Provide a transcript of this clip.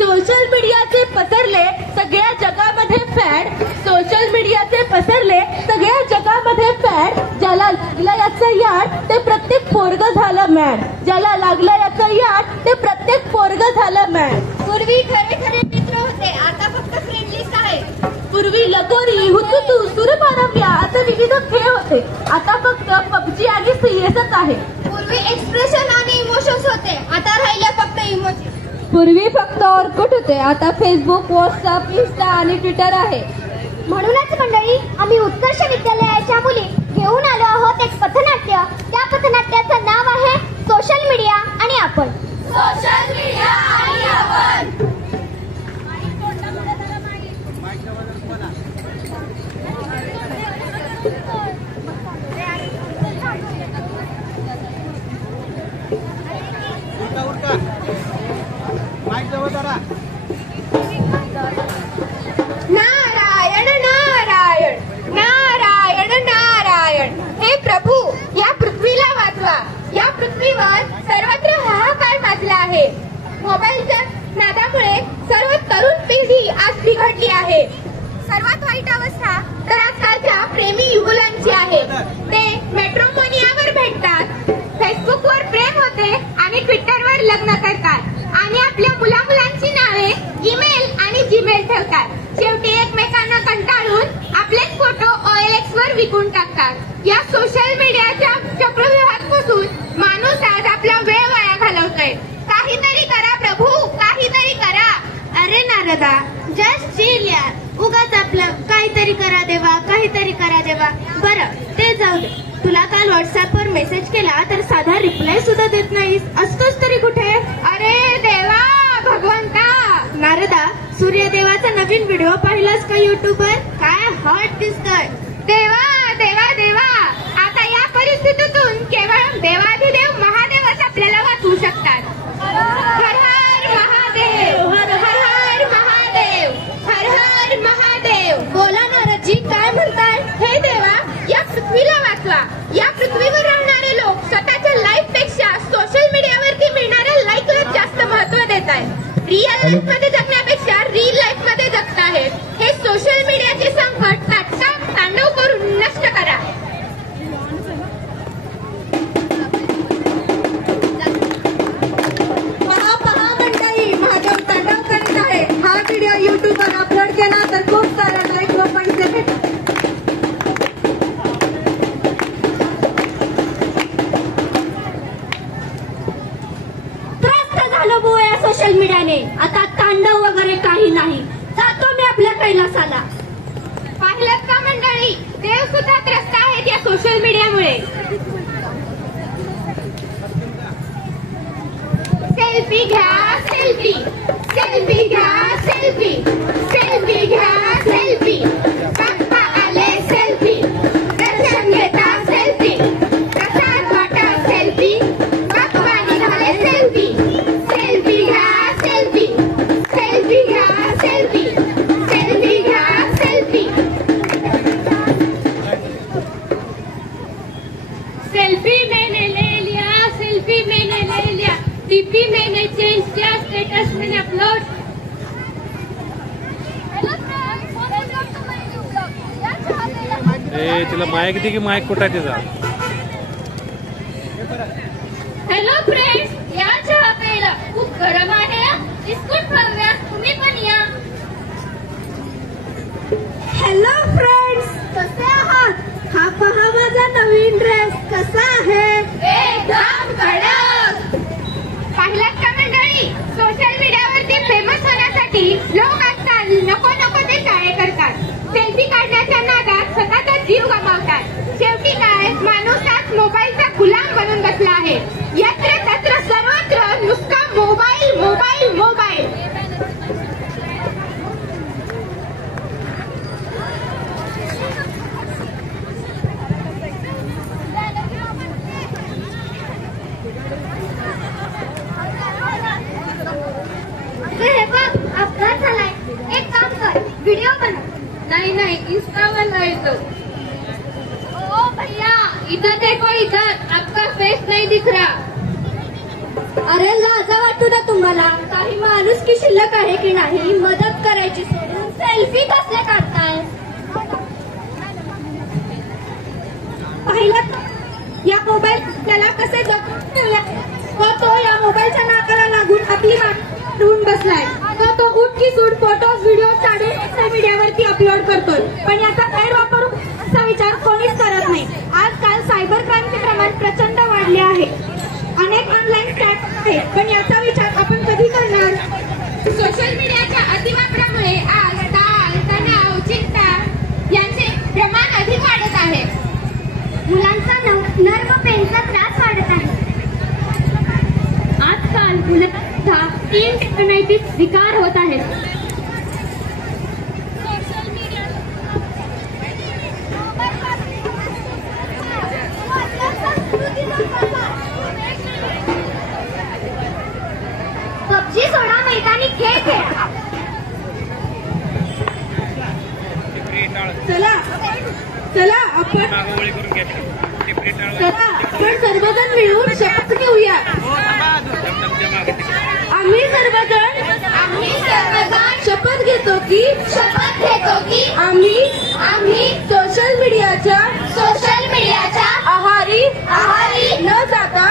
Social मीडियाचे पसरले सगळ्या जगामध्ये फॅड, सोशल मीडियाचे पसरले सगळ्या जगामध्ये फॅड, ज्याला लागला याचं याड ते प्रत्येक पोरग झालं मॅड, ज्याला लागला याचं याड ते प्रत्येक पोरग झालं मॅड. पूर्वी खरे खरे मित्र होते, आता फक्त फ्रेंड लिस्ट आहे. पूर्वी लगोरी, हुतुतू, सूरपारंब्या आता विविध खेळ होते, आता फक्त पबजी आणि सीएसच आहे. पूर्वी एक्सप्रेशन आणि इमोशन्स होते, आता राहिले फक्त इमोजी. पूर्वी फक्त ऑर्कुट होते, आता फेसबुक, व्हॉट्सअप, इन्स्टा आणि ट्विटर आहे. म्हणूनच मंडळी आम्ही उत्कर्ष विद्यालयाच्या मुली घेऊन आलो आहोत एक पथनाट्य. त्या पथनाट्याचं नाव आहे सोशल मीडिया आणि आपण. सोशल मीडिया आणि आपण. नारायण नारायण नारायण नारायण. हे प्रभू, या पृथ्वीला वाचवा. या पृथ्वीवर सर्वत्र हाहाकार माजला आहे. मोबाईलच्या नादामुळे सर्व तरुण पिढी आज बिघडली आहे. सर्वात वाईट अवस्था तर आजकालच्या प्रेमी युगुलांची आहे. ते मॅट्रिमोनियावर भेटतात, फेसबुकवर प्रेम होते आणि ट्विटरवर लग्न करतात आणि आपल्या मुलामुलांची नावे ईमेल आणि जीमेल ठेवतात. शेवटी एकमेकांना कंटाळून आपलेच फोटो OLX वर विकून टाकतात. या सोशल मीडियाच्या चक्रव्यूहातपासून माणूस आज आपला वेळ वाया घालवतोय. काहीतरी करा प्रभू, काहीतरी करा. अरे नारदा, जस्ट चिल यार, उगाच आपलं काहीतरी करा देवा, काहीतरी करा देवा. बरं ते जाऊ दे, तुला काल व्हॉट्सअपवर मेसेज केला तर साधा रिप्लाय सुद्धा देत नाहीस, असतोच तरी कुठे? अरे देवा भगवंता. नारदा, सूर्यदेवाचा नवीन व्हिडिओ पाहिलास का युट्यूबवर? काय हॉट दिसतोय. देवा देवा देवा, आता या परिस्थितीतून केवळ देवाधिदेव महादेवच आपल्याला वाचवू शकतात. हर हर महादेव, हर हर महादेव, हर हर महादेव. बोला नारदजी, काय म्हणताय? हे देवा, या पृथ्वीला वाचवा. या पृथ्वीवर राहणारे लोक स्वतःच्या लाईफ पेक्षा सोशल मीडियावरती मिळणाऱ्या लाईकला जास्त महत्व देत आहेत. रिअल लाईफ मध्ये जगण्यापेक्षा रील लाईफ मध्ये जगत आहेत. हे सोशल मीडियाचे संकट तात्काळ तांडव करून नष्ट करा. पहा पहा मंडळी, महादेव तांडव करीत आहे. हा व्हिडिओ युट्यूबवर अपलोड केला तर खूप सारा लाईक व पैसे भेटतात. सोशल मीडियाने आता तांडव वगैरे काही नाही. जातो मी आपल्या कैलासाला. पाहिलं का मंडळी, देव सुद्धा त्रस्त आहेत या सोशल मीडियामुळे. सेल्फी घ्या सेल्फी, सेल्फी घ्या सेल्फी, सेल्फी घ्या सेल्फी, बाप्पा आले सेल्फी, दर्शन घेता सेल्फी, प्रसाद वाटा सेल्फी, बाप्पा निघाले सेल्फी, सेल्फी घ्या सेल्फी, सेल्फी घ्या सेल्फी, सेल्फी घ्या सेल्फी. सेल्फी मैंने ले लिया, सेल्फी मैंने ले लिया, डीपी मैंने चेंज किया, स्टेटस मैंने अपलोड. तिला माईक दे की माईक कुठं आहे तिचा. हॅलो फ्रेंड्स, या चहा प्यायला खूप गरम आहे. बिस्कुट खाऊया, तुम्ही पण या. हॅलो फ्रेंड्स, कसे आहात? हा पहा माझा नवीन ड्रेस कसा आहे. एकदम कडक. पाहिलात का मंडळी, सोशल मीडियावरती फेमस होण्यासाठी लोक आजकाल नको नको ते चाळे करतात. सेल्फी काढण्याच्या नादात स्वतःचा जीव गमावतात. शेवटी काय, माणूस आज मोबाईलचा गुलाम बनून बसला आहे. यत्र तत्र सर्वत्र नुसता मोबाईल मोबाईल मोबाईल. हे बघ, अपघात झालाय. एक काम कर, व्हिडिओ बनव. नहीं नहीं, इंस्टावर लायचो. ओ भैया, इधर देखो इधर, आपका फेस नहीं दिख रहा. अरे लाजा वाटू ना तुम्हाला. काही माणूस की शिल्लक आहे की नाही. मदत करायची सोडून सेल्फी कसले काढताय. पाहिलं या मोबाईल त्याला कसे तो या मोबाईलच्या नाकाला लागून आपली मारून बसलाय. तो उठकी सूट फोटोज व्हिडिओ काढून सोशल मीडियावरती अपलोड करतोय. पण याचा गैरवापर असा विचार कोणीच करत नाही. आजकाल सायबर क्राईमचे प्रमाण प्रचंड वाढले आहे. अनेक ऑनलाईन स्कॅम आहेत, पण याचा विचार आपण कधी करणार. सोशल मीडियाच्या अतिवापरामुळे आज ताण, तणाव, चिंता यांचे प्रमाण अधिक वाढत आहे. मुलांचा नर्व पेनचा त्रास वाढत आहे. आजकाल मुलांचा इंटरनेटिक विकार होत आहेत. पबजी सोडा, मैदानी खेळ खेळा. चला चला आपण मागोवळी करून घ्या. चला आपण सर्वजण मिळून शपथ घेऊया. आम्ही सर्वजण शपथ घेतो की आम्ही सोशल मीडियाच्या आहारी न जाता